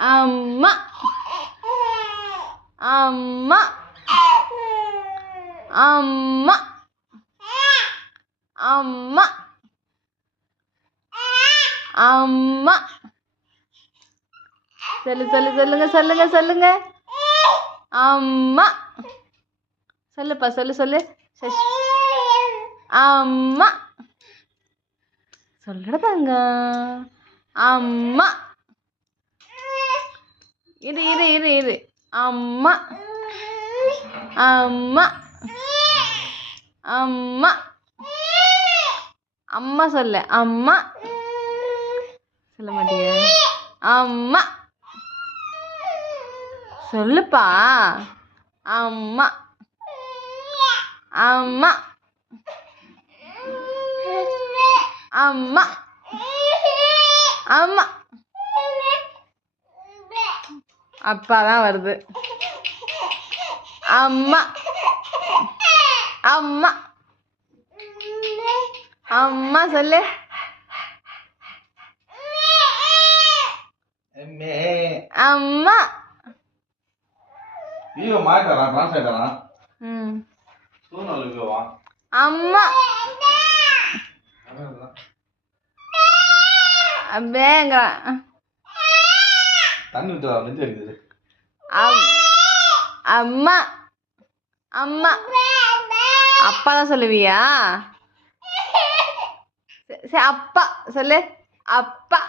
அம்மா அம்மா அம்மா அம்மா அம்மா சொல்லுங்க அம்மா சொல்லுப்பா சொல்லு அம்மா சொல்லுடாங்க அம்மா இரு அம்மா அம்மா அம்மா அம்மா சொல்ல அம்மா சொல்ல மாட்டியா அம்மா சொல்லுப்பா அம்மா அம்மா அம்மா அம்மா அப்பாதான் வருது அம்மா அம்மா அம்மா சொல்லு அம்மா அம்மா பேங்க அம்மா அம்மா அப்பா தான் சொல்லுவியா சரி அப்பா சொல்லு அப்பா